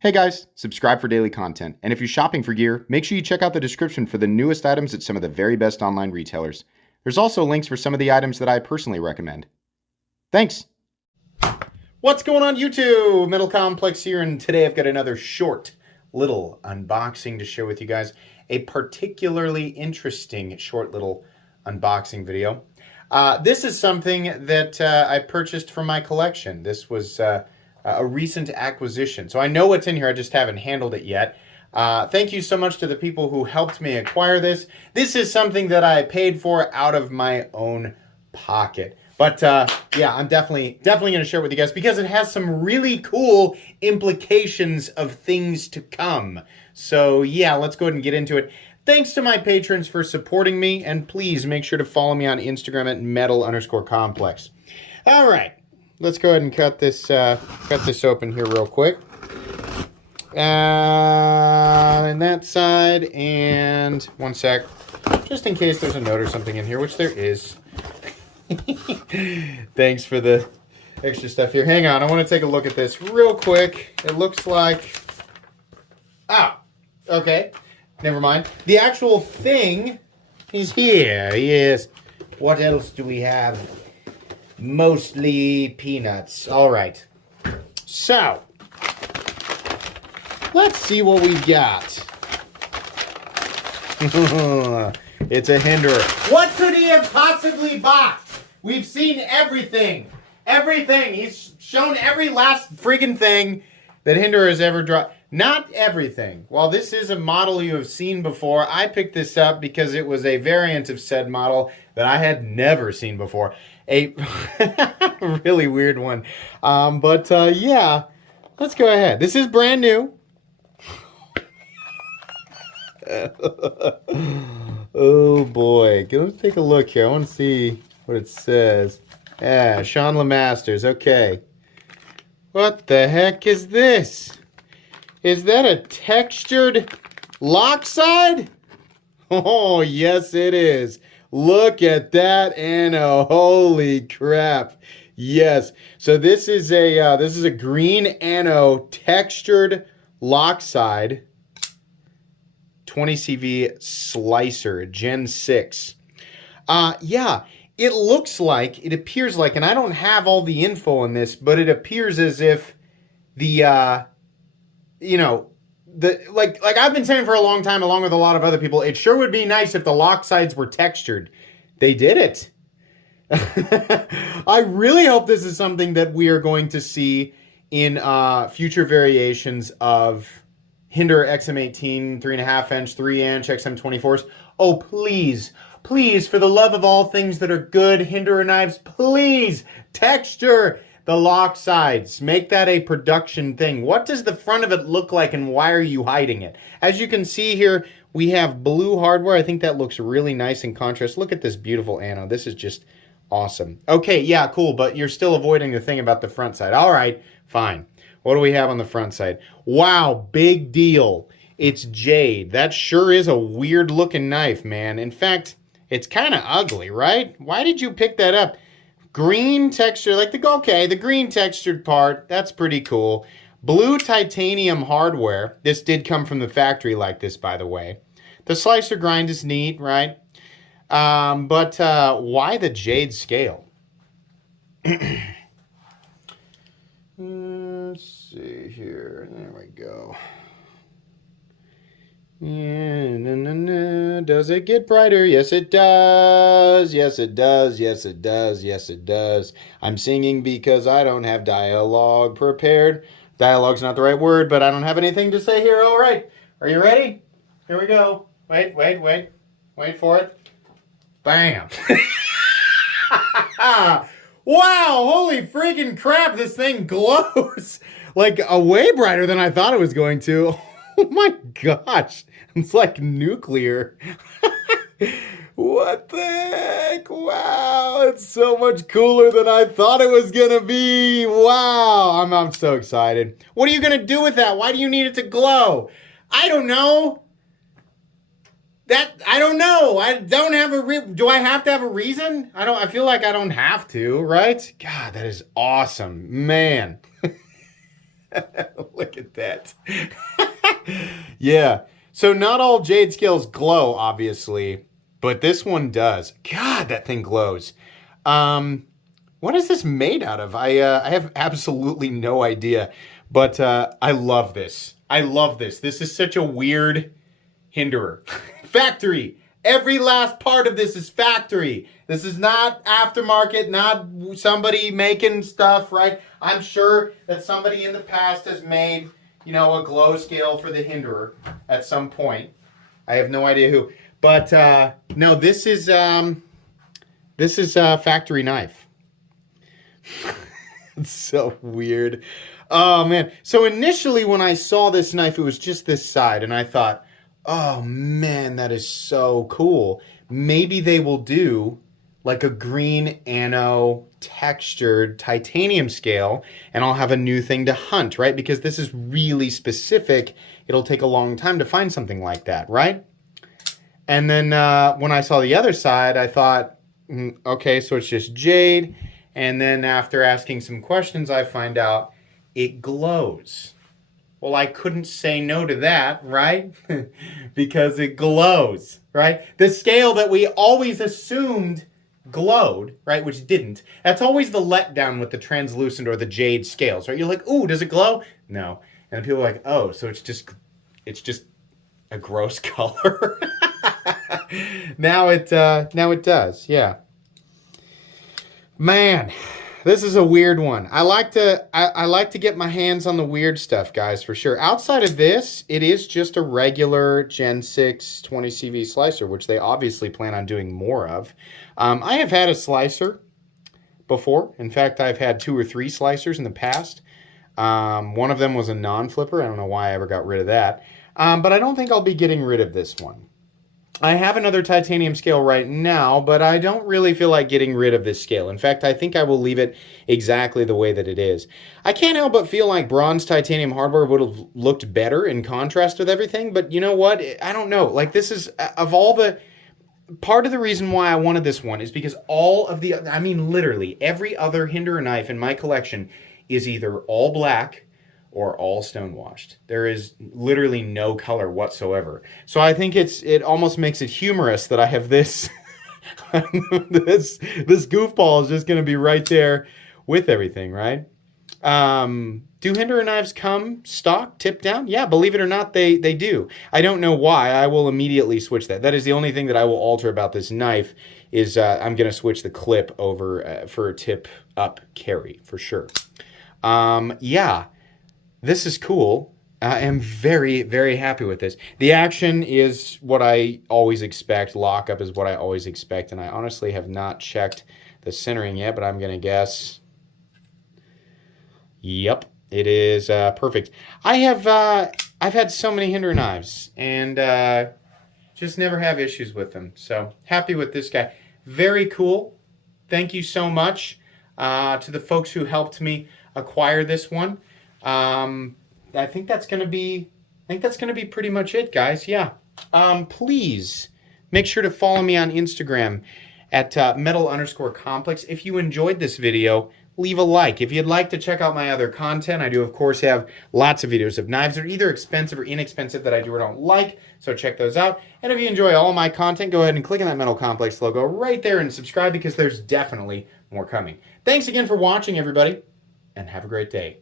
Hey guys, subscribe for daily content. And if you're shopping for gear, make sure you check out the description for the newest items at some of the very best online retailers. There's also links for some of the items that I personally recommend. Thanks! What's going on YouTube? Metal Complex here, and today I've got another short little unboxing to share with you guys. A particularly interesting short little unboxing video. This is something that I purchased from my collection. This was a recent acquisition. So I know what's in here, I just haven't handled it yet. Thank you so much to the people who helped me acquire this. This is something that I paid for out of my own pocket. But yeah, I'm definitely going to share it with you guys because it has some really cool implications of things to come. So yeah, let's go ahead and get into it. Thanks to my patrons for supporting me, and please make sure to follow me on Instagram at metal_complex. All right. Let's go ahead and cut this open here real quick. And that side, and one sec, just in case there's a note or something in here, which there is. Thanks for the extra stuff here. Hang on, I want to take a look at this real quick. It looks like, okay, never mind. The actual thing is here. Yes. What else do we have? Mostly peanuts. All right. So, let's see what we got. It's a Hinderer. What could he have possibly bought? We've seen everything. Everything. He's shown every last friggin' thing that Hinderer has ever dropped. Not everything. While this is a model you have seen before, I picked this up because it was a variant of said model that I had never seen before. A really weird one. Yeah, let's go ahead. This is brand new. Oh boy. Let's take a look here. I want to see what it says. Yeah, Sean Lemasters. Okay. What the heck is this? Is that a textured lock side? Oh, yes it is. Look at that ano. Holy crap. Yes. So this is a green ano textured lock side 20 CV slicer Gen 6. Yeah, it looks like, it appears like, and I don't have all the info on this, but it appears as if the like I've been saying for a long time, along with a lot of other people, it sure would be nice if the lock sides were textured. They did it. I really hope this is something that we are going to see in future variations of Hinderer XM18, 3.5 inch, 3 inch XM24s. Oh, please, please, for the love of all things that are good, Hinderer knives, please texture the lock sides. Make that a production thing. What does the front of it look like, and why are you hiding it? As you can see here, we have blue hardware. I think that looks really nice in contrast. Look at this beautiful ano. This is just awesome. Okay, yeah, cool, but you're still avoiding the thing about the front side. All right, fine. What do we have on the front side? Wow, big deal. It's jade. That sure is a weird looking knife, man. In fact, it's kind of ugly, right? Why did you pick that up? Green texture, like the green textured part, that's pretty cool. Blue titanium hardware. This did come from the factory like this, by the way. The slicer grind is neat, right? But why the jade scale? Let's see here. There we go. Yeah, does it get brighter? Yes, it does. Yes, it does. Yes, it does. Yes, it does. I'm singing because I don't have dialogue prepared. Dialogue's not the right word, but I don't have anything to say here. All right. Are you ready? Here we go. Wait. Wait for it. Bam. Wow, holy freaking crap, this thing glows. Like, way brighter than I thought it was going to. Oh my gosh, it's like nuclear. What the heck? Wow, it's so much cooler than I thought it was gonna be. Wow, I'm so excited. What are you gonna do with that? Why do you need it to glow? I don't know. I don't know. I don't have do I have to have a reason? I feel like I don't have to, right? God, that is awesome. Man. Look at that. Yeah. So not all jade scales glow, obviously, but this one does. God, that thing glows. What is this made out of? I have absolutely no idea, but I love this. I love this. This is such a weird Hinderer. Factory. Every last part of this is factory. This is not aftermarket, not somebody making stuff, right? I'm sure that somebody in the past has made, you know, a glow scale for the Hinderer at some point. I have no idea who. But no, this is a factory knife. It's so weird. Oh man. So initially when I saw this knife, it was just this side, and I thought, oh man, that is so cool. Maybe they will do like a green anno textured titanium scale, and I'll have a new thing to hunt, right? Because this is really specific. It'll take a long time to find something like that, right? And then when I saw the other side, I thought, okay, so it's just jade. And then after asking some questions, I find out it glows. Well, I couldn't say no to that, right? Because it glows, right? The scale that we always assumed glowed, right, which didn't. That's always the letdown with the translucent or the jade scales, right? You're like, ooh, does it glow? No. And people are like, oh, so it's just a gross color. Now it does, yeah. Man, this is a weird one. I like to get my hands on the weird stuff, guys, for sure. Outside of this, it is just a regular Gen 6 20CV slicer, which they obviously plan on doing more of. I have had a slicer before. In fact, I've had 2 or 3 slicers in the past. One of them was a non-flipper. I don't know why I ever got rid of that. But I don't think I'll be getting rid of this one. I have another titanium scale right now, but I don't really feel like getting rid of this scale. In fact, I think I will leave it exactly the way that it is. I can't help but feel like bronze titanium hardware would have looked better in contrast with everything, but you know what? I don't know. Like, this is, of all the, part of the reason why I wanted this one is because all of the, I mean, literally every other Hinderer knife in my collection is either all black or all stonewashed. There is literally no color whatsoever. So I think it almost makes it humorous that I have this this goofball is just going to be right there with everything, right? Do Hinderer knives come stock, tip down? Yeah, believe it or not, they do. I don't know why. I will immediately switch that. That is the only thing that I will alter about this knife is I'm going to switch the clip over for a tip up carry for sure. Yeah. This is cool. I am very, very happy with this. The action is what I always expect. Lockup is what I always expect. And I honestly have not checked the centering yet, but I'm going to guess. Yep, it is perfect. I've had so many Hinderer knives and just never have issues with them. So happy with this guy. Very cool. Thank you so much to the folks who helped me acquire this one. I think that's gonna be pretty much it, guys. Yeah. Please make sure to follow me on Instagram at metal_complex. If you enjoyed this video, leave a like. If you'd like to check out my other content, I do of course have lots of videos of knives that are either expensive or inexpensive that I do or don't like, so check those out. And if you enjoy all of my content, go ahead and click on that Metal Complex logo right there and subscribe because there's definitely more coming. Thanks again for watching, everybody, and have a great day.